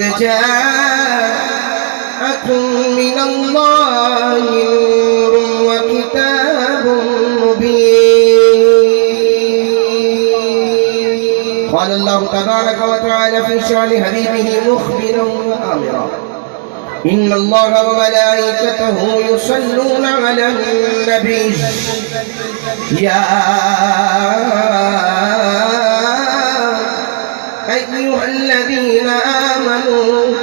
قد جاءكم من الله نور وكتاب مبين. قال الله تبارك وتعالى في شأن حبيبه مخبرا وآمرا إن الله وملائكته يصلون على النبي يا أيها الذين آمنوا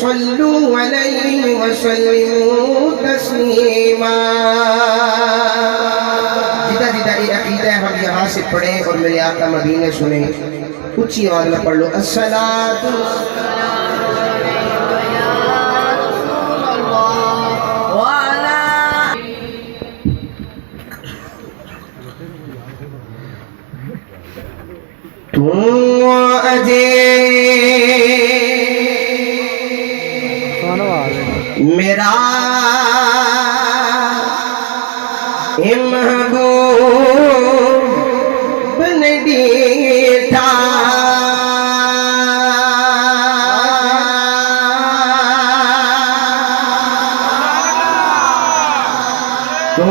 صلوا عليه وسلموا تسليما. جدا جدا یہ عقیدہ ہے، ہم یہاں سے پڑھیں اور میرے آقا مدینے سنیں. اونچی آواز میں پڑھ لو الصلاۃ میرا محبوب نڈیٹھا تو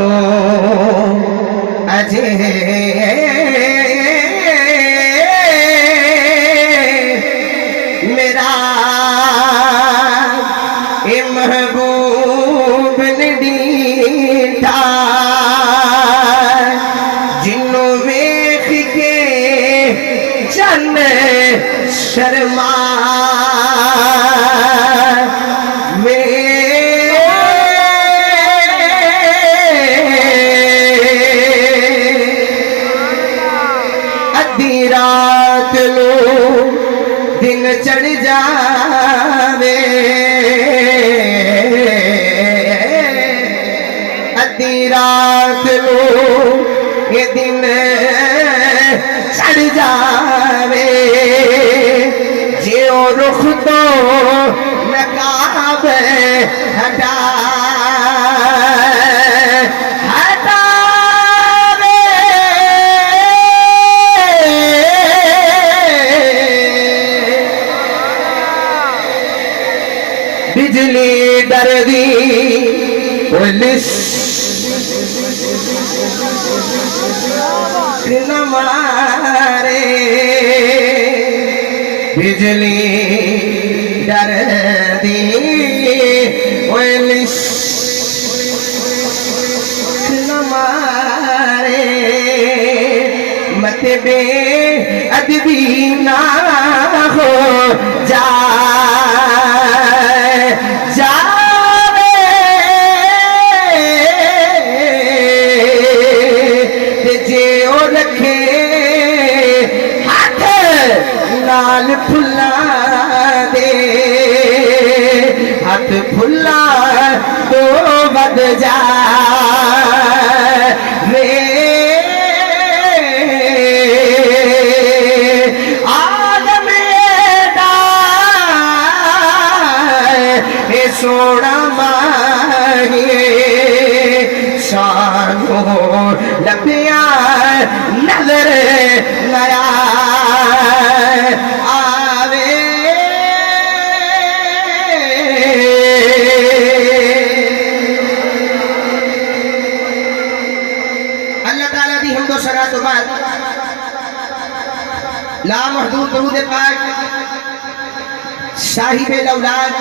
اجے میرا محبوب نڈیٹھا جنوں ویکھ کے جن شرما ادھی رات لو دن چڑھ جاوے ادھی رات لو یہ دن چڑھ جاوے جیو رخ تو نقاب ہٹا بجلی ڈر دی پولیس نہ مارے بجلی ڈر دی پولیس نہ مارے مت بے ادبی نہ ہو جا پھلا دے ہاتھ پھلا تو بد جا رے آدم اے سونا مانگے شانو لبیاں نظر نیا لامحدود درود پاک صاحب الاولاد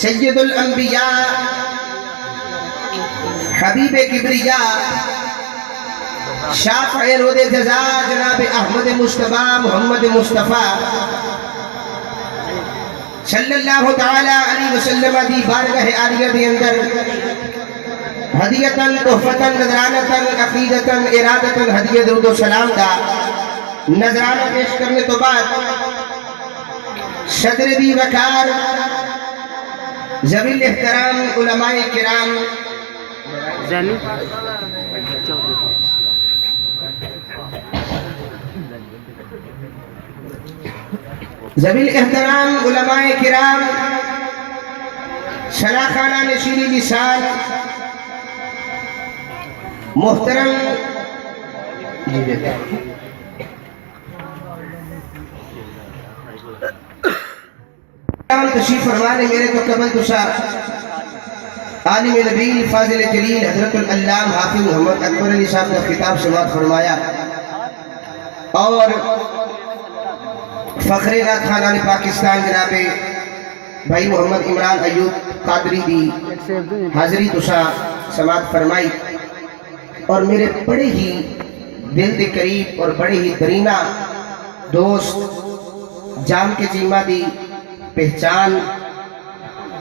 سید الانبیاء حبیب کبریاء شافع رود جزا جناب احمد مصطفیٰ محمد مصطفیٰ صلی اللہ تعالی علیہ وسلم دی بارگاہ عالیہ دے اندر ہدیتاً تحفتاً نذرانتاً عقیدتاً ارادتاً ہدیہ درود و سلام دا نذرانہ پیش کرنے تو بعد صدر دی وقار ذوی الاحترام علماء کرام ذوی الاحترام علماء کرام شلاخانہ نشیری لسان محترم تشریف فرما نے میرے تو قبل تشا عالم نبیل فاضل جلیل حضرت العلام حافظ محمد اکبر علی صاحب کا خطاب سماعت فرمایا اور فخر نعت خانان پاکستان جناب بھائی محمد عمران ایوب قادری دی حاضری تشا سماعت فرمائی اور میرے بڑے ہی دل دے قریب اور بڑے ہی درینہ دوست جام کے چیمہ دی پہچان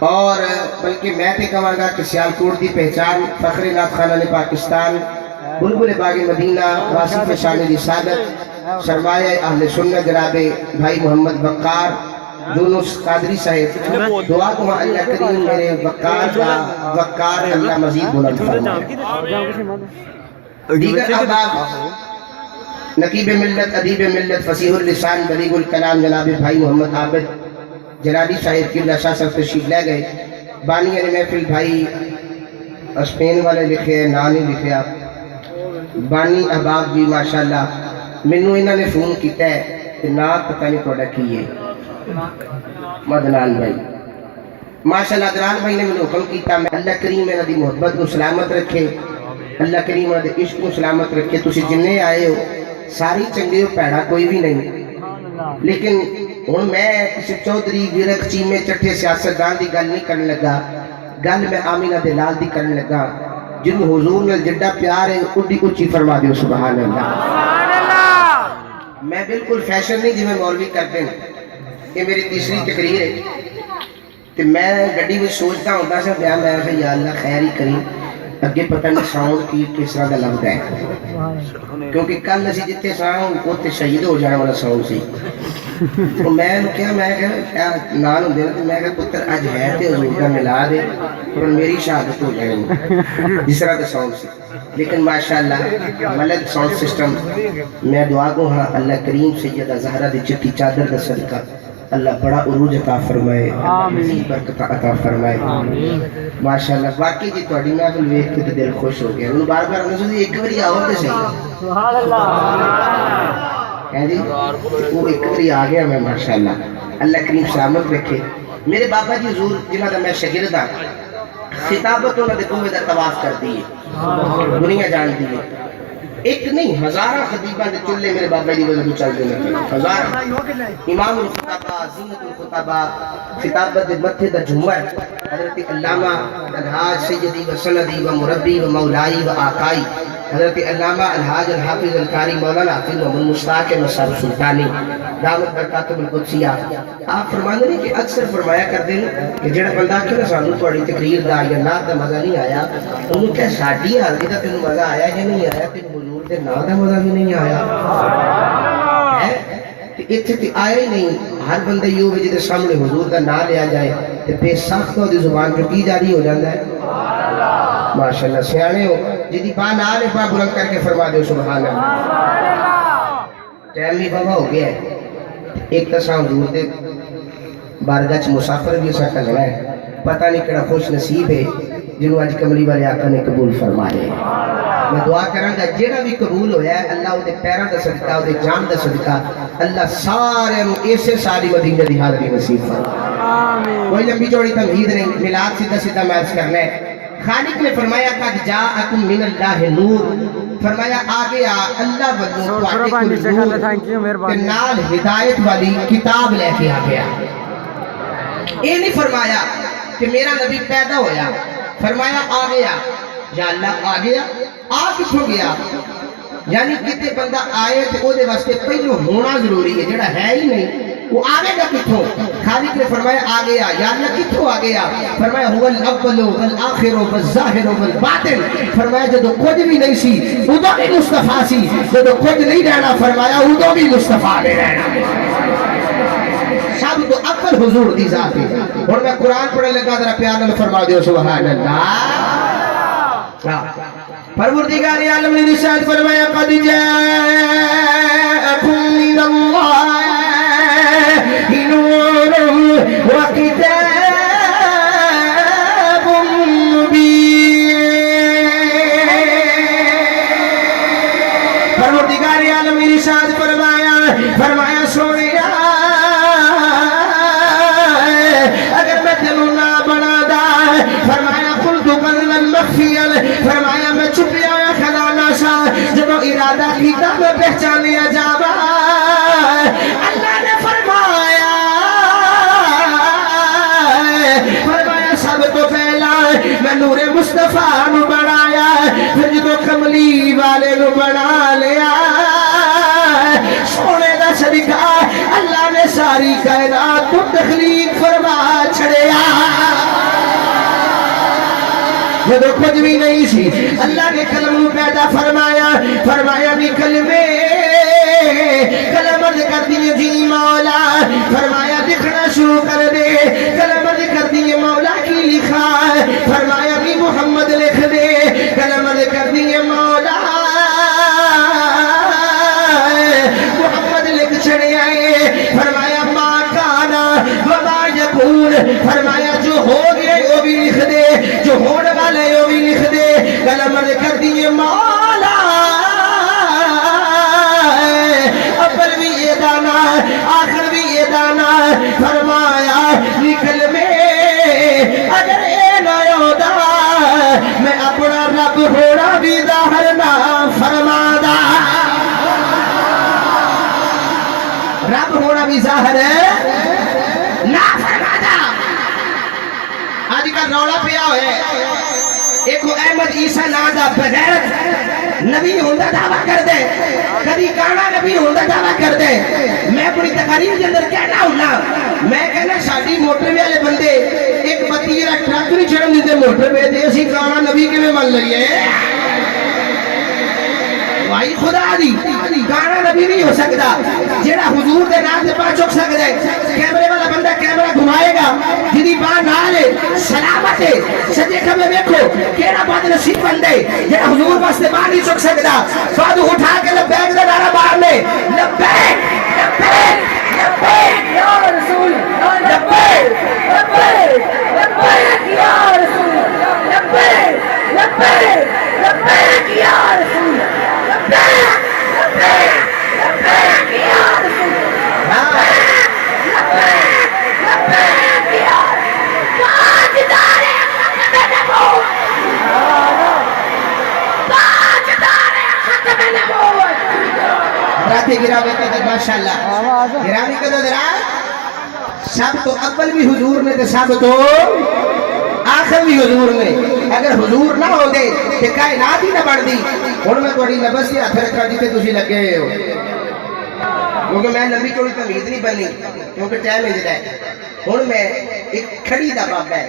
اور بلکہ میں تے کہاں گا کہ سیالکوٹ دی پہچان فخر نعت خانان پاکستان بلبل باغ مدینہ واصف شان دی سعادت سرمایہ اہل سنت جناب بھائی محمد وقار یونس قادری صاحب دعا کو اللہ کریم میرے وقار اللہ مزید بلند فرمائے دیگر احباب نقیب ملت ادیب ملت فصیح اللسان بلیغ الکلام جناب بھائی محمد عابد جلالی صاحب قبلہ شاہ صاحب تشریف لے گئے بانی نے محفل بھائی اسپین والے لکھے نانی لکھے بانی احباب بھی ماشاءاللہ منو انہوں نے فون کیتا ہے کہ نات پتہ نہیں توڑا کیے مدنان بھائی ماشاءاللہ ادنان بھائی نے منو حکم کیتا میں اللہ کریم انہوں دی محبت کو سلامت رکھے اللہ کریم انہوں دی عشق کو سلامت رکھے تسی جننے آئے ہو ساری چنگے ہو پیڑا کوئی بھی نہیں لیکن ہوں میں کسی چودھری گرک چیمے چٹھے سیاستدان دی گل نہیں کرنے لگا گل میں آمینہ دلال دی کرنے لگا جن حضور نے جڈا پیار ہے اڈی اچھی فرما دیو سبحان اللہ میں بالکل فیشن نہیں جی میں مولوی کرتے ہیں یہ میری تیسری تقریر ہے کہ میں گڈی میں سوچتا ہوں دا سا بیان میں ایسا یا اللہ خیر ہی کریں اگے پتہ نہیں ساؤنڈ کی کس طرح کا لگتا ہے کیونکہ کل اسی جتنے ساؤنڈ اوتے شہید ہو جانے والا ساؤنڈ سی تو میں کیا نال ہوں تو میں کہا پتر اج ہے تے حضور کا ملا دے اور میری شہادت ہو جائے جس طرح کا ساؤنڈ سی لیکن ماشاءاللہ ملک ساؤنڈ سسٹم میں دعا کو ہاں اللہ کریم سیدہ زہرہ دی چٹی چادر دا صدقہ اللہ بڑا عروج عطا فرمائے مزید برکت عطا فرمائے ماشاءاللہ واقعی جی تواڈی محفل ویکھ کے تے دل خوش ہو گیا ہن بار بار انہوں ایک باری آؤ تے صحیح سبحان اللہ ہے جی وہ ایک باری آ گیا میں ماشاءاللہ اللہ کریم سلامت رکھے میرے بابا جی حضور جنہاں دا میں شاگرد ہاں خطابت انہاں دے کوے دا طواف کرتی ہے دنیا جانتی ہے ایک نہیں ہزارہ خطیبہ دے چلے میرے بابا جی وجہ تو چل دے لگے ہزارہ امام الخطابہ زینت الخطابہ خطابت دے متھے دا جھومر حضرت علامہ الحاج سیدی و سندی و مربی و مولائی و آقائی حضرت علامہ الحاج الحافظ القاری مولانا حافظ محمد مشتاق نصر سلطانی دعوت برکاتہ القدسیہ آپ فرمانے نہیں کہ اکثر فرمایا کر دیں کہ جڑا بندہ کیوں نہ سانو تواڈی تقریر دا یا نعت دا مزہ نہیں آیا انہوں کہ ساڈی حالت دا تینوں مزہ آیا یا نہیں آیا تینوں حضور دے نعت دا مزہ بھی نہیں آیا ہے اتنے تے آیا ہی نہیں ہر بندہ یہ ہوئے جدے سامنے حضور دا نام لیا جائے تے بے سخت دی زبان جو کی جاری ہو جاتا ہے ماشاءاللہ سیانے ہو جدی با نال با بلند کر کے فرما دے سبحان اللہ ٹائم بھی بابا ہو گیا ہے ایک تساں حضور دے بارگاہ چ مسافر بھی اسا کلنا ہے پتہ نہیں کیڑا خوش نصیب ہے جنہوں اج کملی والے آقا نے قبول فرمائے میں دعا کراں گا جیڑا بھی قبول ہویا ہے اللہ اودے پیراں دا صدقہ اودے جان دا صدقہ اللہ سارے نو ایسے ساری مدینے دی حاضری نصیب فرمائے آمین کوئی لمبی چوڑی تمہید نہیں میلاد سیدھا سیدھا میچ کرنا ہے خالق نے فرمایا قد جاءکم من اللہ نور فرمایا آگے اللہ بندوں نور کہ نال ہدایت والی کتاب لے کے آ گیا یہ نہیں فرمایا کہ میرا نبی پیدا ہویا فرمایا آ گیا یا اللہ آ گیا آ کتھوں گیا یعنی کتے بندہ آئے تو او دے واسطے پہلو ہونا ضروری ہے جڑا ہے ہی نہیں وہ آگے گا کتھوں خالق نے فرمایا آ گیا یا اللہ کتھوں آ گیا فرمایا هو الاول والآخر والظاہر والباطن فرمایا جدو کچھ بھی نہیں سی ادو بھی مصطفیٰ سی جدو کچھ نہیں رہنا فرمایا ادو بھی مصطفیٰ نے رہنا سب تو اول حضور دی ذات ہے اور میں قرآن پڑھنے لگا ذرا پیار نال فرما دیو سبحان اللہ پروردگار عالم نے ارشاد فرمایا قد جاءکم من اللہ نور وکتاب مبین پروردگار عالم نے ارشاد فرمایا سونیا مخفیل فرمایا میں چھپیا ہوا خزانہ سا جب ارادہ کیتا میں پہچانیا جاوا اللہ نے فرمایا سب تو پہلا میں نور مصطفیٰ نو بنایا پھر جو کملی والے نو بنا لیا سونے دا صدقہ اللہ نے ساری کائنات کو تخلیق فرما چھڑیا جب کچھ بھی نہیں سی اللہ نے قلم پیدا فرمایا فرمایا بھی کلمے کلمت کر دیے جی مولا فرمایا دکھنا شروع کر دے کلمت کر دیے مولا کی لکھا فرمایا بھی محمد لکھ دے کلمت کر دیے مولا محمد لکھ چھڑے آئے فرمایا ما کانا وما یکون فرمایا جو ہو گئے وہ بھی لکھ دے جو ہونے والے وہ بھی لکھ دے کلمت کر دیے مولا اول بھی یہ دانا آخر بھی یہ دانا فرمایا نکل میں اگر اے نہ ہوتا میں اپنا رب ہونا بھی ظاہر نہ فرما دا رب ہونا بھی ظاہر ہے نہ فرما دا آج کا روڑا پیا ہوئے ایک احمد عیسیٰ نادا بغیرت نبی ہوندہ دعویٰ کر دے کدی کانا نبی ہوندہ دعویٰ کر دے میں اپنی تقاریر کے اندر کہنا ہونا میں کہنا شادی موٹر والے بندے ایک بتی جرا ٹرک نہیں چھڑن دیتے موٹر پہ دے اسی کانا نبی کے میں مان لگے بھائی خدا دی کانا نبی نہیں ہو سکتا جیڑا حضور دے نام سے پاس چک سکتا ہے کیمرے والا بندہ کیمرہ گھمائے گا جدی باہ نالے سلامت ہے سجے کھمے دیکھو کیڑا بات نصیب بندے جیڑا حضور باستے باہ نہیں چک سکتا فادو اٹھا کے لبیک دے دارہ باہر لے لبیک لبیک لبیک یا رسول لبیک لبیک لبیک یا رسول لبیک لبیک لبیک یا رسول لبیک لبیک لبیک یا رسول لبیک لبیک یا تاجدار ختم نبوت تاجدار ختم نبوت راتے گرامی قدر ماشاءاللہ گرامی قدر سب تو اول بھی حضور نے تو سب تو آخر بھی حضور نے اگر حضور نہ ہو دے کہ کائنات ہی نہ بڑھ دی اور میں توڑی نبس سے ہاتھ رکھا جیتے تسی لگے ہو کیونکہ میں لمبی چوڑی تمید نہیں بنی کیونکہ ٹائم ہے جدا ہے اور میں ایک کھڑی دا باب ہے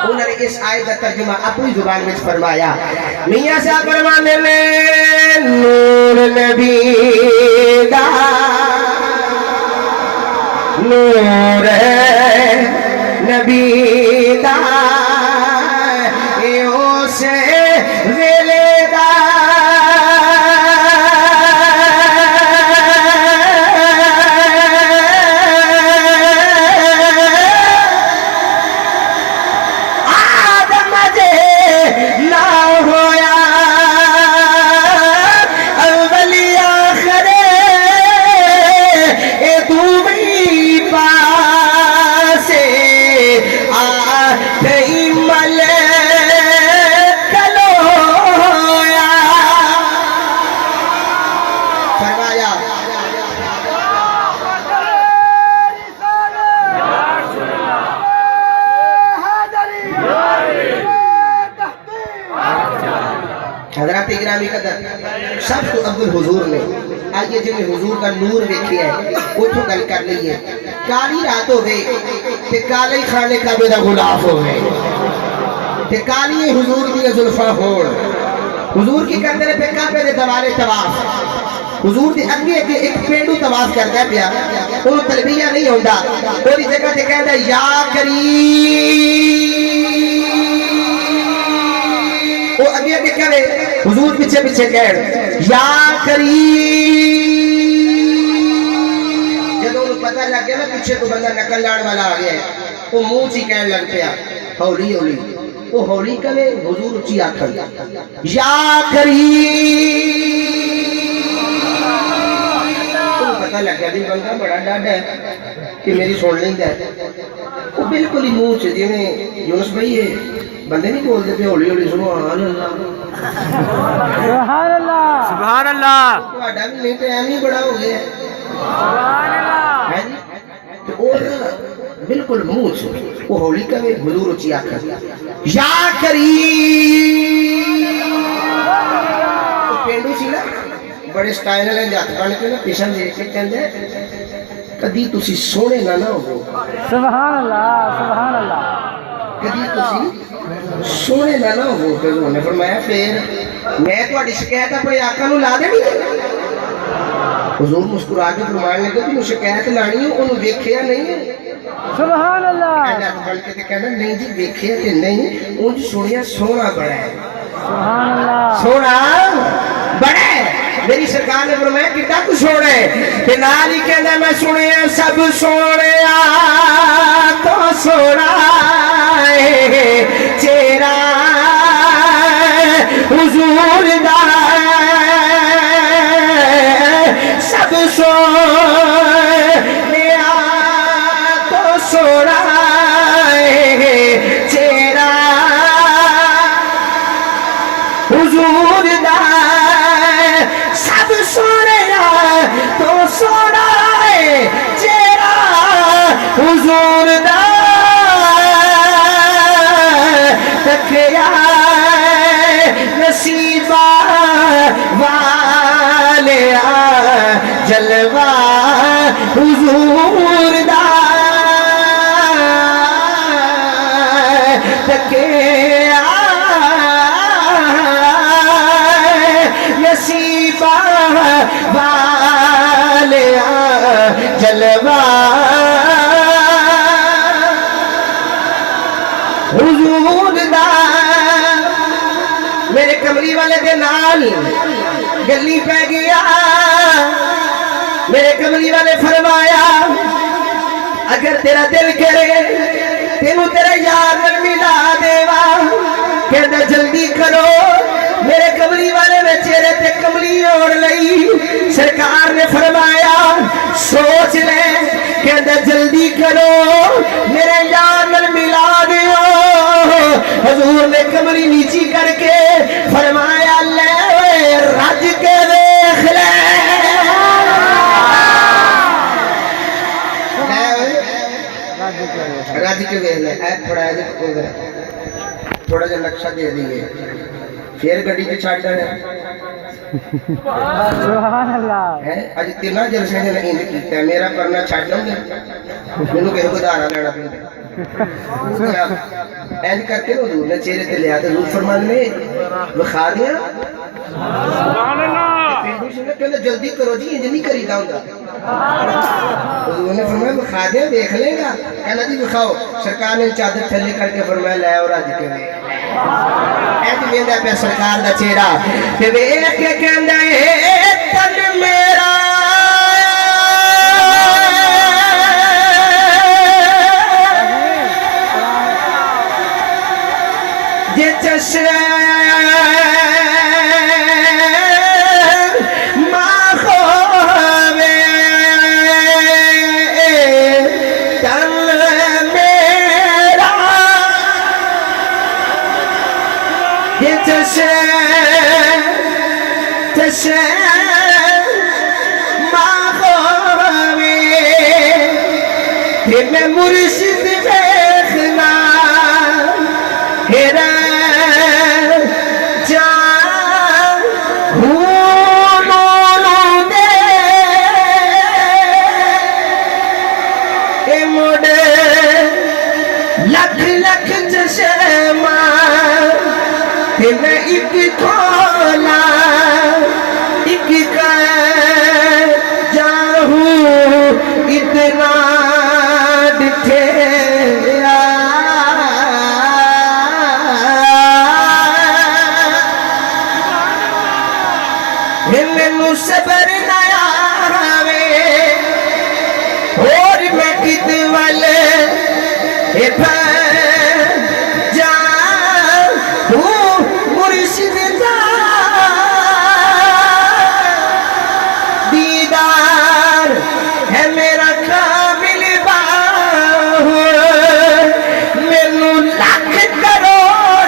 انہوں نے اس آیت کا ترجمہ اپنی زبان میں فرمایا میاں صاحب فرمانے میں نور نبی دا نور نبی دا ایو سے ویلے دا آدم جے نہ ہویا اولی آخر اے دوبی پاسے آتھئی ملے کلویا فرمایا حضرات گرامی قدر سب تو اول حضور نے آئیے جنہیں حضور کا نور دیکھے ہے اتھو گل کر لئیے کالی رات ہو گئے کہ کالی خانے کا بیدہ غلاف ہو گئے کہ کالی حضور کی ظلفہ ہوڑ حضور کی کندرے پہ کعبے دے دوارے تواف حضور دی اگے اگے ایک پیڑو تواف کرتا ہے پیا انہوں تلبیہ نہیں ہوندہ اوری جگہ تے کہتا ہے یا کریم وہ اگے اگے کہے حضور پیچھے پیچھے کہہ یا کریم جب انہوں پتہ لگ گیا نا پیچھے تو بندہ نکل لاڑ والا آگیا ہے وہ منہ چی کہنے لگ پیا ہولی ہولی وہ ہولی کہے حضور اچھی آکھر یا کریم پتہ لگ گیا بھی بندہ بڑا ڈاڈ ہے کہ میری سن لیں ہے وہ بالکل ہی منہ سے جی میں یونس بھائی ہے بندے نہیں بولتے پہ ہولی ہولی سبحان اللہ سبحان اللہ سبحان اللہ تہاڈا بھی نہیں ٹائم ہی بڑا ہو گیا سبحان اللہ ہے جی تے اور بالکل منہ سے وہ ہولی کہے حضور اچھی آکھے یا کریم پینڈو سی نا بڑے سٹائل والے جات بن کے نا پیشن دے کے کہندے کدی تسی سونے نہ ہو سبحان اللہ سبحان اللہ کدی تسی سونے نہ ہو تے انہوں نے فرمایا پھر میں تہاڈی شکایت اپنے آقا نو لا دینی حضور مسکرا کے فرمان لگے کہ شکایت لانی ہے انہوں ویکھیا نہیں ہے سبحان اللہ بن کے کہنا نہیں جی ویکھیا تے نہیں اونج سنیا سونا بڑا ہے سبحان اللہ سونا بڑا ہے میری سرکار نے فرمایا کتنا کچھ سونا ہے تے نال ہی کہنا میں سنیا سب سونے تو سونا ہے چہرہ حضور دا سب سونے تو سونا ہے چہرہ حضور دا سب سونے تو سونا ہے چہرہ حضور دا تکیا نصیبہ والیا جلوہ حضور دا تکیا نصیبہ والیا جلوہ حضور دا میرے کملی والے دے نال گلی پہ گیا میرے کملی والے فرمایا اگر تیرا دل کرے تینوں تیرا یار ملا دیوا کہتا جلدی کرو میرے کملی والے میں چہرے تے کملی اوڑ لئی سرکار نے فرمایا سوچ لے کہتا جلدی کرو میرے یار ملا دیو حضور نے کملی نیچی کر کے فرمایا لے رج کے دیکھ لے رج کے دیکھ لے تھوڑا جا نقشہ دے دیئے پھر گڑی کے چھاڑ جانے سبحان اللہ آج تینا جلسے نے نہیں کیتا ہے میرا کرنا چھاڑ لوں گے منو کہ کو دارا لینا پہنگا اینج کرتے ہو حضور نے چہرے تے لیا تے حضور فرمان نے بخا دیا سبحان اللہ پینڈو سے کہتا جلدی کرو جی انج نہیں کری دا ہوگا حضور نے فرمایا بخا دیا دیکھ لیں گا کہنا جی بخاؤ سرکار نے چادر تھلے کر کے فرمایا لے اور آج کے لئے اینج میندہ پہ سرکار دا چہرہ کہ ویکھ کے کہندہ ہے تن میرا یہ چشم میں مرشد دیکھنا ہیرا جان ہوں دے اے مڑ لکھ لکھ چشمہ میں ایک کھولا ایک کر جاؤں اتنا صبر نیا آوے اور میں کت والے جاؤں مرشد دا دیدار ہے میرا کامل باہو مینوں لاکھ کروڑ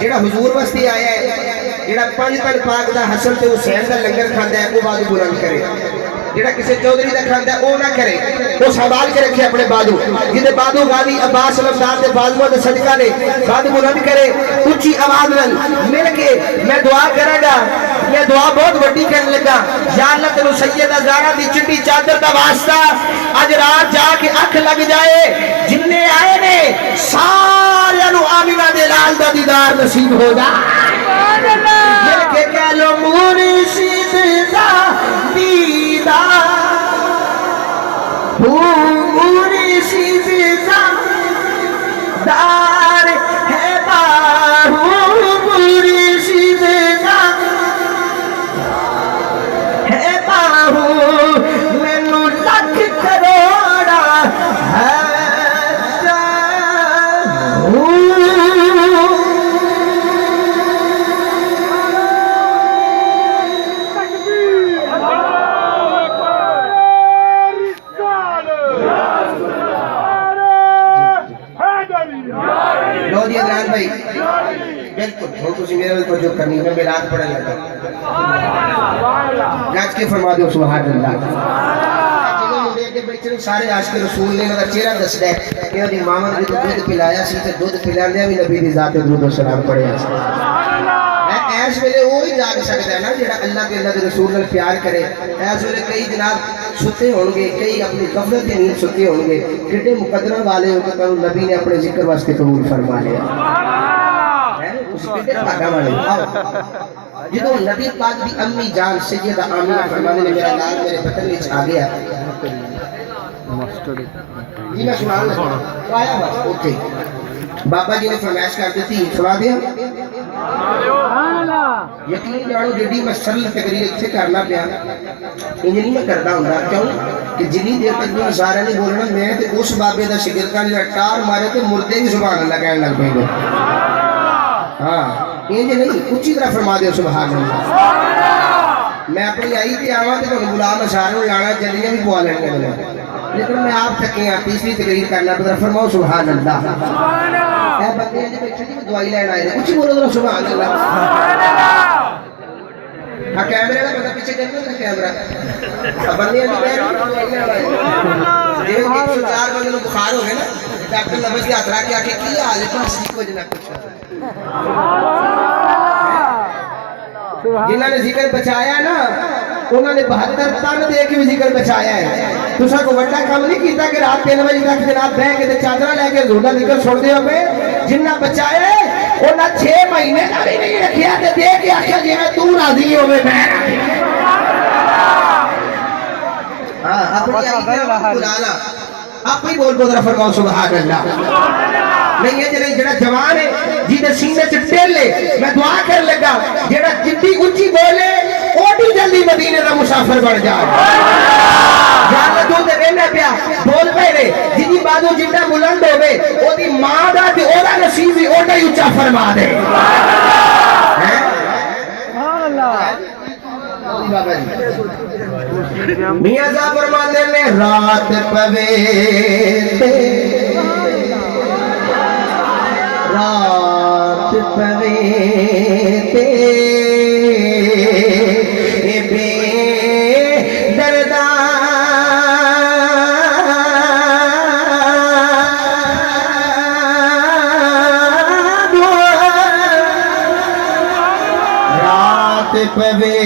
جڑا حضور واسطے آیا ہے جڑا 5 تن پاک دا حسن تے حسین دا لنگر کھاندا ہے وہ بادو بلند کرے جڑا کسی چودھری دا کھاندا ہے وہ نہ کرے وہ سنبھال کے رکھے اپنے بادو جدے بادو غازی عباس لفظات دے بازو دے صدقہ نے بادو بلند کرے اونچی آواز نال مل کے میں دعا کراں گا یہ دعا بہت وڈی کرن لگا یا اللہ تینو سیدہ زہرا دی چٹی چادر دا واسطہ اج رات جا کے اکھ لگ جائے جننے آئے نے سارے نو آمینہ دے لال دا دیدار نصیب ہو جائے مل کے کہہ لو مرشد دا دیدار مرشد دا دار ہے باہو مرشد دا ہے باہو مینو لکھ کروڑا ہے بالکل ہم کسی میرے کو جو کرنی ہے میلاد پڑھنے لگا گاج کے فرما دو سبحان اللہ سارے عاشق رسول نے لگا چہرہ دس دے کہ دی ماما نے دودھ پلایا سی تے دودھ پلاندے بھی نبی دی ذات درود و سلام پڑھیا سی ایس ویلے وہی جاگ سکتا ہے نا جڑا اللہ کے اللہ کے رسول نال پیار کرے ایس ویلے کئی جناب ستے ہوں گے کئی اپنی غفلت کی نیند ستے ہوں گے کتنے مقدرہ والے ہو کہ نبی نے اپنے ذکر واسطے قبول فرما لیا جدو نبی پاک دی امی جان سیدہ آمینہ فرمانے نے میرا لال میرے بطن میں چھا گیا جی میں سنا لگا تو آیا بس اوکے بابا جی نے فرمائش کر دی تھی سنا دیا یقین جانو جڑی میں سرل تقریر اتنے کرنا پیا انجھ نہیں میں کرتا ہوں کیوں کہ جنی دیر تک میں سارے نہیں بولنا میں تے اس بابے دا شکر کا جڑا ٹار مارے تے مردے بھی سبحان اللہ کہنے لگ پے گے ہاں انج نہیں اچھی طرح فرما دیو سبحان اللہ میں اپنی آئی تے آواں تے تانوں بلا میں سارے لانا جلدیاں بھی پوا لینگے میں لیکن میں آپ تھکے ہاں تیسری تقریر کرنا پڑا فرماؤ سبحان اللہ اے بندے نے بیٹھے جی دوائی لین آئے کچھ بولو ذرا سبحان اللہ ہاں کیمرے والا بندہ پیچھے کرنا تھا کیمرہ بندے نے بیٹھ دوائی لین آئے دیکھو 104 بندے کو بخار ہو گیا نا ڈاکٹر لفظ کے ہاتھ رکھ کے آکے کی حال ہے بس کو جنا کچھ جنہوں نے ذکر بچایا ہے نا انہوں نے 72 تن دے کے بھی ذکر بچایا ہے تو سا کو وڈا کام نہیں کیتا کہ رات 3 بجے تک جناب بہ کے چادر لے کے زور دا ذکر چھوڑ دے ہوئے جنہ بچایا ہے انہاں 6 مہینے کا بھی نہیں رکھیا تے دے کے آخیا جی میں تو راضی ہوئے میں ہاں اپنی آئی بلانا آپ ہی بول ذرا فرماؤ سبحان اللہ نہیں ہے جڑا جوان ہے جیدے سینے سے ٹیلے میں دعا کر لگا جڑا جتنی اونچی بولے اوڈی جلدی مدینے دا مسافر بن جائے یا اللہ تو تے کہنا پیا بول پے رے جدی بازو جندا بلند ہوے او دی ماں دا تے او دا نصیب بھی اوڈا ہی اونچا فرما دے سبحان اللہ بابا جی میاں صاحب فرماتے نے رات پوے رات پوے بے درداں رات پوے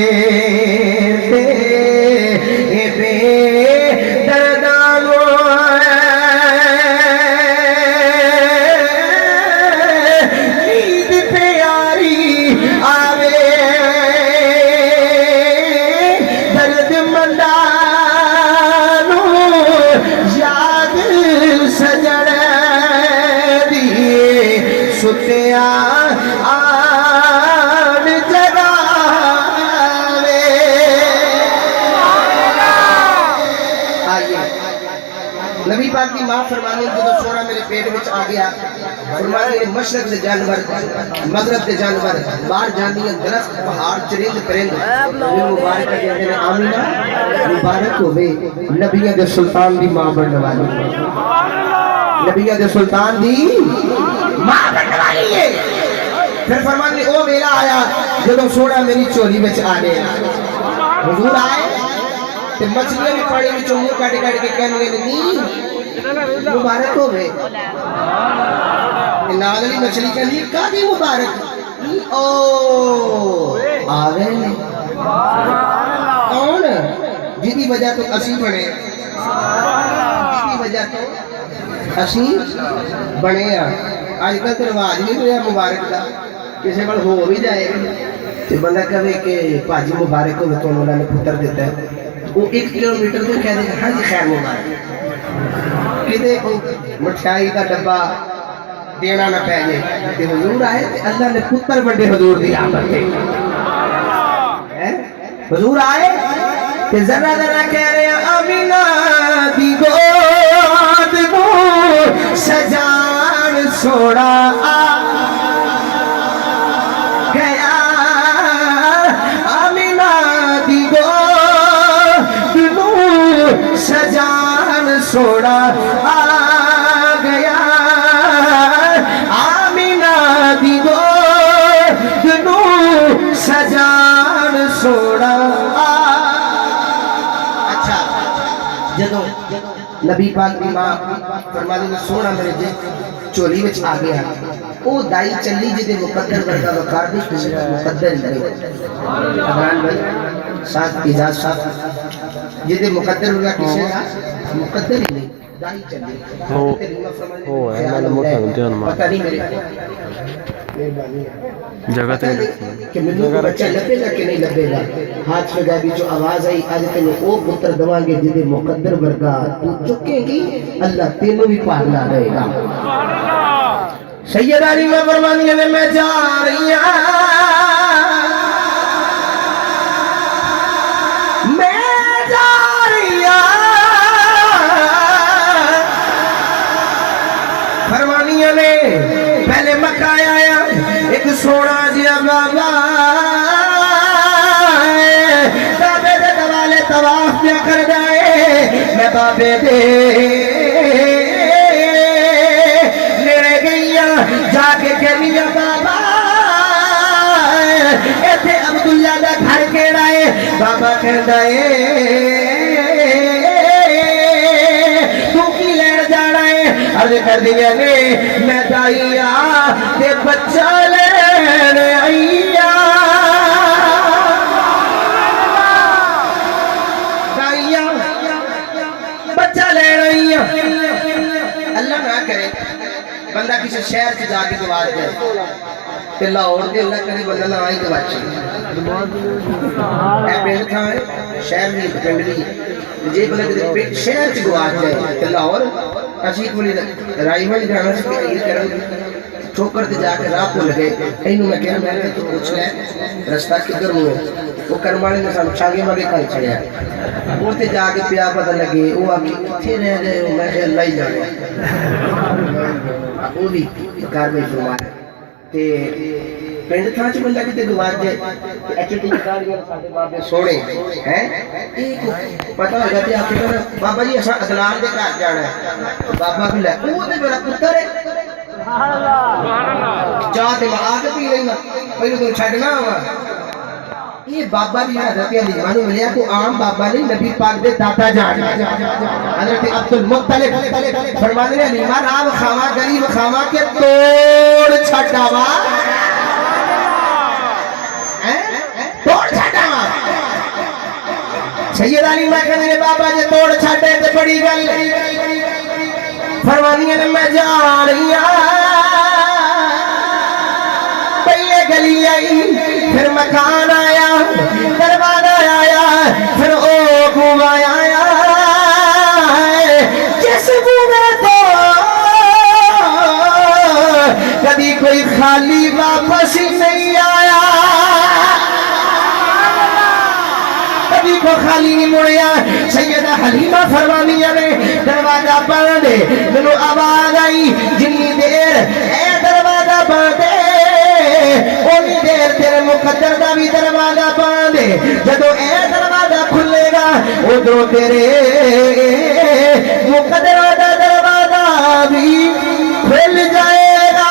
نبی پاک کی ماں فرمانی جو سونا میرے پیٹ میں آ گیا فرمانی میرے مشرق دے جانور مغرب دے جانور باہر جاندی درخت پہاڑ چرند پرند مبارک کہتے ہیں آمینہ مبارک ہوئے نبیہ دے سلطان دی ماں بننے والی نبیہ دے سلطان دی ماں بننے والی ہے پھر فرماتے او ویلا آیا جدوں سونا میری چولی وچ آ گیا حضور آئے تے مچھلیاں بھی پانی وچوں منہ کٹ کٹ کے کہنے لگے نہیں مبارک ہوے نال والی مچھلی کہندی کادی مبارک او آ گئے نے کون جدی وجہ تو اسی بنے جدی وجہ تو اسی بنے آج کل تو رواج نہیں ہوا مبارک کا کسی بار ہو بھی جائے تو بندہ کہے کہ پاجی مبارک ہو تو انہوں نے پتر دیتا ہے وہ 1 کلومیٹر تو کہہ دے ہاں جی خیر مبارک کدے کو مٹھائی کا ڈبہ دینا نہ پہ جائے کہ حضور آئے تو اللہ نے پتر بڑے حضور دی آمد ہے حضور آئے کہ ذرا ذرا کہہ رہے ہیں آمینہ دی گود کو سجان سوڑا گیا آمینہ دی گود کو سجان سوڑا گیا آمینہ دی گود کو سجان سوڑا جدو نبی پاک دی ماں فرماتے ہیں سونا میرے جے چولی وچ آ گیا او دائی چلی جدے مقدر ورگا وقار دی کسی مقدر ہی نہیں افغان بھائی ساتھ اجاز صاحب جدے مقدر ورگا کسی کا مقدر ہی نہیں دائی چلی پتہ نہیں میرے جگہ تے کہ مجھے کو بچہ لبے گا کہ نہیں لبے گا ہاتھ میں گا بھی جو آواز آئی آج تینے او پتر دوان گے جدے مقدر ورگا تو چکے گی اللہ تینوں بھی پار لا رہے گا سید علی میں فرمانی ہے میں جا رہی ہوں فرمانیاں نے پہلے مکہ آیا ایک سونا جیا بابا بابے دے دوالے طواف پیا کر جائے میں بابے دے لینے گئیاں جا کے کہنیاں بابا ایتھے عبداللہ دا گھر کیڑا ہے بابا کہندا ہے عرض کر دیا نے میں دائیا تے بچہ لینے آئیا دائیا بچہ لینے آئیا اللہ نہ کرے بندہ کسی شہر سے جا کے گواز جائے کہ لاہور دے اللہ کرے بندہ نہ آئی گواچی اے پینڈ تھا ہے شہر میں پینڈ لی جے بندہ کسی شہر سے گواز جائے کہ لاہور اشیق بولی رائی والی جانا سے کہ یہ کرن ٹھوکر تے جا کے راہ کو لگے اینو میں کہنا میں تو پوچھ لے رستہ کدھر ہوں وہ کرمانے نے سان چھاگے مگے کل چھڑیا اورتے جا کے پیا پتہ لگے وہ آ کے کتھے رہ گئے میں کہ اللہ ہی جانے وہ بھی کاروائی فرمایا تے پنڈ تھا چ بندہ کتے گواچ جائے ایچٹی گاڑیاں ساڈے بابے سونے ہیں ایک پتہ لگا تے آپ کہنا بابا جی اساں عدنان دے گھر جانا ہے بابا بھی لے او تے میرا پتر ہے سبحان اللہ جا تے آ کے پی لینا پہلے تو چھڈنا وا یہ بابا بھی حضرت علی مانو ملیا کو عام بابا نہیں نبی پاک دے دادا جان حضرت عبد المطلب فرماتے ہیں علی ماں راہ کھاوا گلی کھاوا کے توڑ چھڈاوا توڑ چھڈاوا سید علی ماں کہندے بابا جے توڑ چھڈے تے بڑی گل فرمانیاں نے میں جا رہی ہوں پہلے گلی آئی پھر مکان آیا دروازہ آیا پھر او کنواں آیا جس کنویں تو کبھی کوئی خالی واپس ہی نہیں آیا کبھی کو خالی نہیں مڑیا سیدہ حلیمہ فرمانیہ نے دروازہ بند مینوں آواز آئی جنی دیر اے دروازہ بند اونی دیر تیرے مقدر دا بھی دروازہ بند جدو اے دروازہ کھلے گا ادھروں تیرے مقدر دا دروازہ بھی کھل جائے گا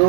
2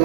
2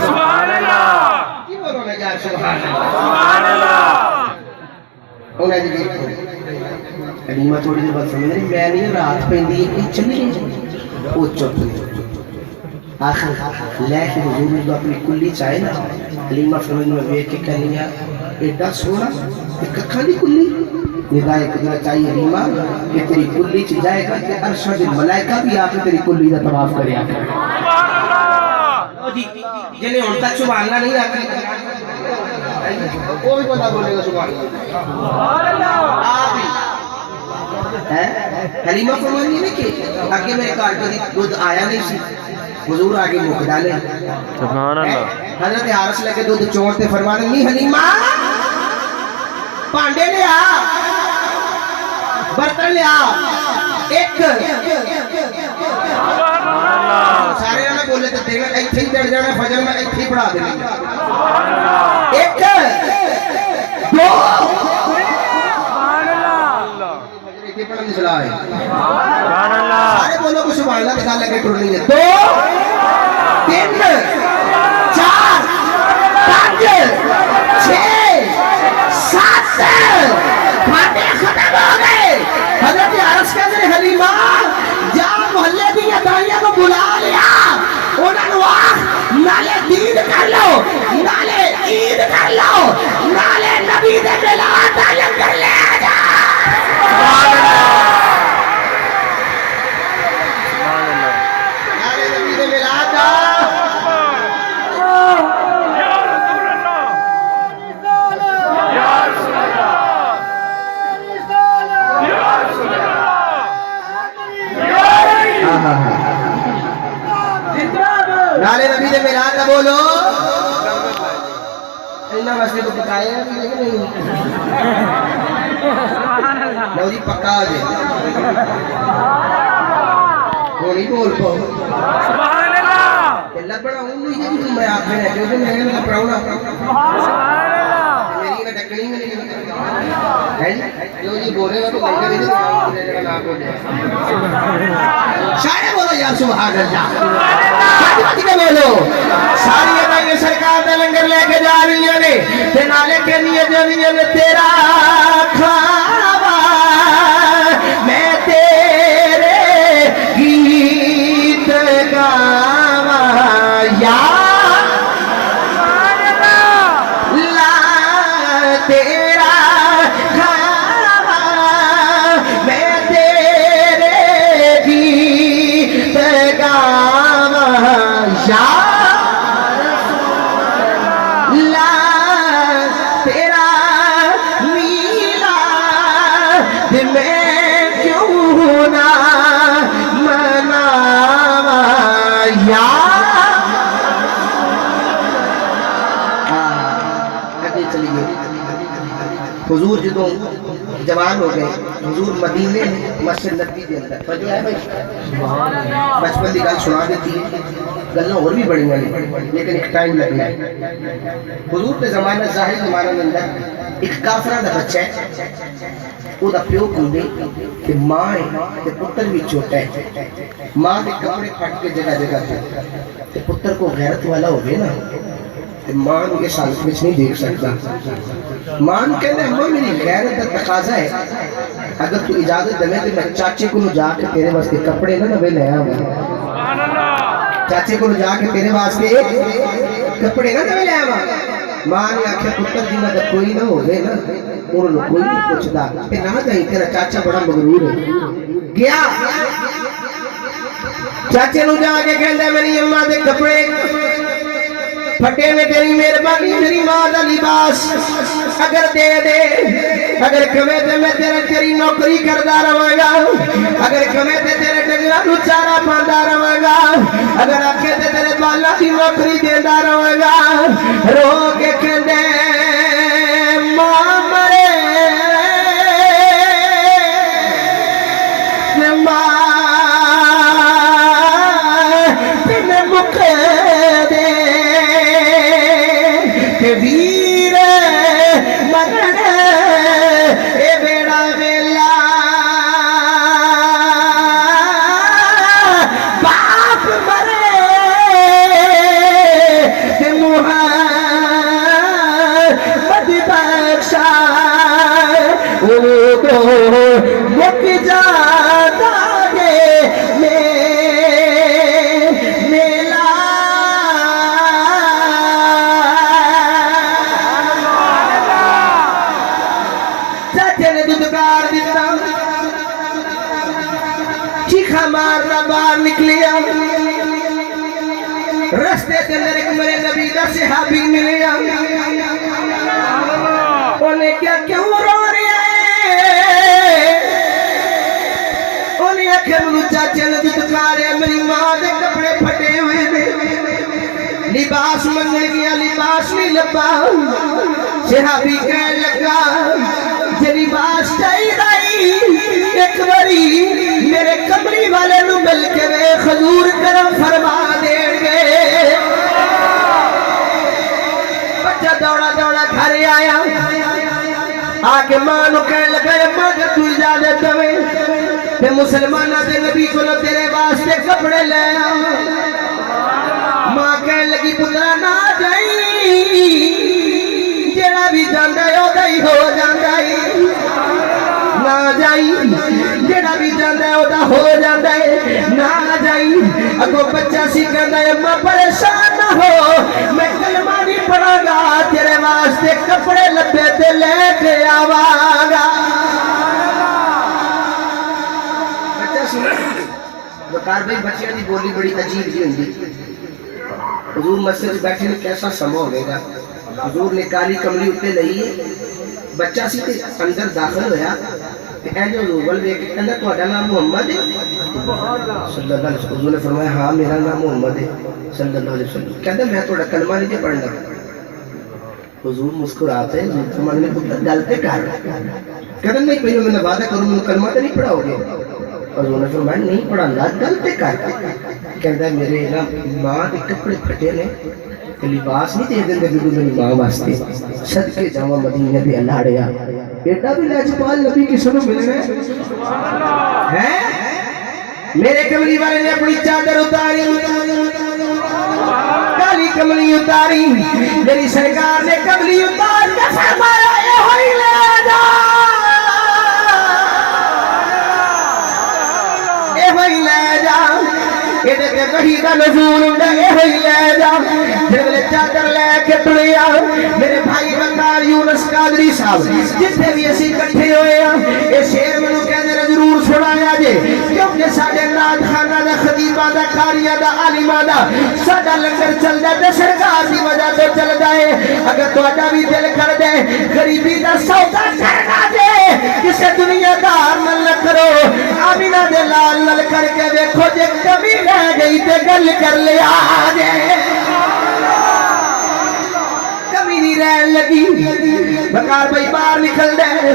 سبحان اللہ کی بولو نا یار سبحان اللہ سبحان اللہ انہیں جی دیکھو حلیمہ تھوڑی دیر بعد سمجھ رہی میں نہیں رات پہندی ہے کہ چلی گئی وہ چپ آخر لے کے حضور نے جو اپنی کلی چاہے نا حلیمہ سمجھ میں بیٹھ کے کہہ لیا ایڈا سونا ایک ککھا دی کلی ندائے قدرت چاہیے حلیمہ کہ تیری کلی چ جائے گا کہ عرشہ دے ملائکہ بھی آ کے تیری کلی کا طواف کرے آ کر جنہیں ان تک سبحان اللہ نہیں آتی وہ بھی بندہ بولے گا سبحان اللہ آپ ہی حلیمہ فرمانی ہے کہ آگے میرے کار کا دودھ آیا نہیں سی حضور آگے موقع ڈالے سبحان اللہ حضرت حارس لے کے دودھ چونتے فرمانے نہیں حلیمہ پانڈے لے آ برتن لے آ ایک سارے میں بولے تو دیکھنا ایتھے ہی چڑھ جانا فجر میں ایتھے ہی پڑھا دینا ایک دو پڑھنے کی صلاح ہے سارے بولو کو سبحان اللہ دکھا لگے ٹرنی ہے 2 3 4 5 6 7 پھاٹے ختم ہو گئے حضرت عرص کہتے ہیں حلیمہ جا محلے دی ادائیہ کو بلا لیا انہوں نے آخ نالے دید کر لو نالے عید کر لو نالے نبی دے ملاد عالم کر لے جا نالے نبی دے ملاد نالے نبی دے ملاد کا بولو اللہ واسطے کو بتایا لیکن نہیں لو جی پکا ہو جائے وہ نہیں بول پاؤ سبحان اللہ اللہ بڑا ہوں نہیں ہے کہ میں آپ میں رہتے ہوں میں نے پڑھاؤں سبحان اللہ میری کا ڈکڑی میں نہیں جو جی بولے گا تو لگے بھی نہیں نام بولے شاید بولو یار سبحان اللہ شاید کے بولو ساری ادائیں سرکار دا لنگر لے کے جا رہی ہیں تے نالے کے لیے جو نے تیرا کھاوا میں تیرے گیت گاواں یا تیرا کھاوا میں تیرے گیت گاواں یا تیرا میلاد میں کیوں نہ مناواں یا آگے چلیے حضور جدوں جوان ہو گئے حضور مدینے مسجد نبی دے اندر توجہ ہے بھائی بچپن کی گل سنا دیتی ہے گلاں اور بھی بڑی ہیں لیکن ایک ٹائم لگنا ہے حضور کے زمانہ ظاہر زمانہ کے اندر ایک کافرہ دا بچہ ہے وہ دا پیو کوندے کہ ماں ہے تے پتر بھی چھوٹا ہے ماں کے کپڑے پھٹ کے جگہ جگہ تے پتر کو غیرت والا ہوئے نا ماں کو اس حالت میں نہیں دیکھ سکتا ماں کہنے اماں میری غیرت کا تقاضا ہے اگر تو اجازت دے تو میں چاچے کو جا کے تیرے واسطے کپڑے نہ نوے لے آواں چاچے کو جا کے تیرے واسطے کپڑے نہ نوے لے آواں ماں نے آخیا پتر جی نہ کوئی نہ ہوئے نا انہوں نے کوئی نہیں پوچھتا کہ نہ کہیں تیرا چاچا بڑا مغرور ہے گیا چاچے نو جا کے کہندا میری اماں دے کپڑے پھٹے میں تیری مہربانی میری ماں دا لباس اگر دے دے اگر کمے تے میں تیری نوکری کردا رہاں گا اگر کمے تے تیرے ڈنگراں نوں چارہ پاندا رہاں گا اگر آکھے تے تیرے بالاں دی نوکری دیندا رہاں گا رو کے کہندے ماں مرے ماں تے مکھ دے کہ ویر مرن اے بیڑا ویلا باپ مرے مارتا باہر نکلیا رستے کے اندر ایک میرے نبی کا صحابی ملیا انہیں کیا کیوں رو رہا ہے انہیں آخر مجھے چاچے نے دکھارے میری ماں دے کپڑے پھٹے ہوئے نے لباس منگنے گیا لباس نہیں لبا صحابی کہنے لگا یہ لباس چاہیے ایک باری میرے کمری والے نو مل کے وے حضور کرم فرما دیں گے بچہ دوڑا دوڑا گھر آیا آکے ماں نو کہنے لگا ماں کہ تو اجازت دوے تے مسلمانہ دے نبی کو نو تیرے واسطے کپڑے لے ماں کہنے لگی پترا نہ جائی جیڑا بھی جاندہ ہے وہ ہی ہو جاندہ ہے نہ جائی جیڑا بھی جاندہ ہے وہ ہو جاندہ ہے نہ جائی اگو بچہ سی کہندہ ہے ماں پریشان نہ ہو میں کلمہ نہیں پڑھا گا تیرے واسطے کپڑے لبے تے لے کے آواگا بچہ سنا وقار بھائی بچیاں دی بولی بڑی عجیب ہی ہوندی حضور مسجد بیٹھے نے کیسا سما ہوئے گا حضور نے کالی کملی اٹھے لئی ہے بچہ سی تے اندر داخل ہویا کہ اے جو حضور بل ویکھ کہندا تہاڈا نام محمد ہے صلی اللہ علیہ وسلم حضور نے فرمایا ہاں میرا نام محمد ہے صلی اللہ علیہ وسلم کہندا میں تہاڈا کلمہ نہیں پڑھنا حضور مسکراتے حضور فرمانے نے گل تے کر کہندا نہیں پہلے میں وعدہ کروں میں کلمہ تے نہیں پڑھاؤ گے حضور نے فرمایا نہیں پڑھاؤں گا گل تے کر کہندا میرے نا ماں دے کپڑے پھٹے نے لباس نہیں دے دیں گے میری ماں واسطے صدقے جاواں مدینے دے الاڑیا بیٹا بھی لاجپال نبی کی سنو ملنے ہیں میرے کملی والے نے اپنی چادر اتاری کالی کملی اتاری میری سرکار نے کملی اتار کے فرمایا اے ہوئی لے جا اے ہوئی لے جا یہ دیکھے وحی کا نزول ہوں اے ہوئی لے جا پھر میرے چادر لے کے ٹریا میرے بھائی بکار یونس قادری صاحب جتنے بھی اسی کٹھے ہوئے ہیں یہ شیر منو کہنے نے ضرور سنایا جے کیونکہ ساڑھے ناد خانہ دا خطیبہ دا کاریہ دا عالمہ دا ساڑھا لنگر چل جاتے سرکار دی وجہ تو چل جائے اگر تو اڈا بھی دل کر دے غریبی دا سودا کرنا دے کسے دنیا دار نل کرو آمینہ دے لال نل کر کے دیکھو جے کمی رہ گئی تے گل کر لیا جے کمی نہیں رہن لگی بکار بھائی باہر نکل دے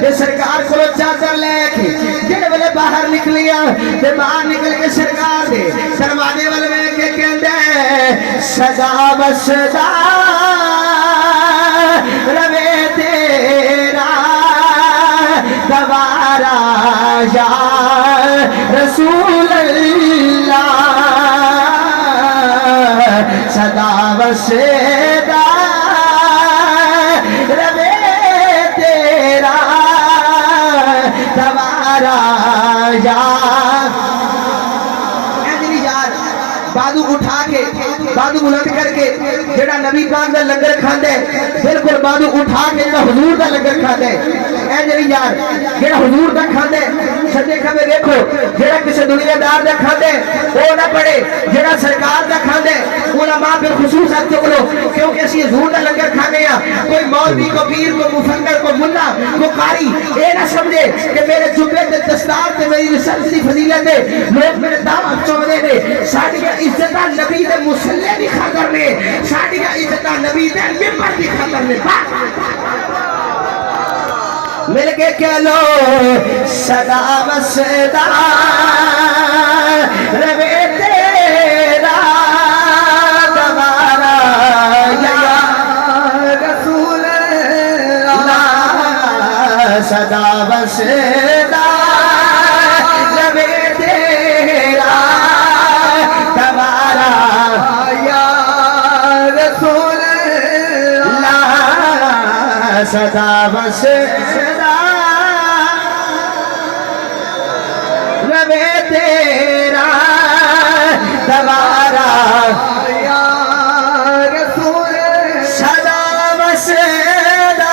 تے سرکار کو چادر لے کے جڑے والے باہر نکلیا تے باہر نکل کے سرکار دے سروانے والے میں کے کہندے سدا بسدا روے تیرا دوارا یا رسول اللہ سدا بسدا بادو اٹھا کے بادو بلند کر کے جڑا نبی پاک دا لنگر کھاندے بالکل بادو اٹھا کے جڑا حضور دا لنگر کھاندے اے جڑی یار جڑا حضور دا کھاندے سجے کھبے دیکھو جڑا کسی دنیا دار دا کھاندے وہ نہ پڑے جڑا سرکار دا کھاندے علماء بالخصوص ہاتھ چکلو کیونکہ اسی حضور دا لنگر کھانے ہیں کوئی مولوی کو پیر کو مفکر کو ملا کو قاری اے نہ سمجھے کہ میرے جبے تے دستار تے میری رسالت دی فضیلت ہے لوگ میرے دعوت چوندے نے ساڈی عزت نبی دے مصلی دی خاطر نے ساڈی عزت نبی دے ممبر دی خاطر نے مل کے کہہ لو صدا وصدا روے تیرا دوارا یا رسول اللہ صدا وصدا روے تیرا دوارا یا رسول اللہ صدا وصدا تیرا دوارا یا رسول صدا وصدا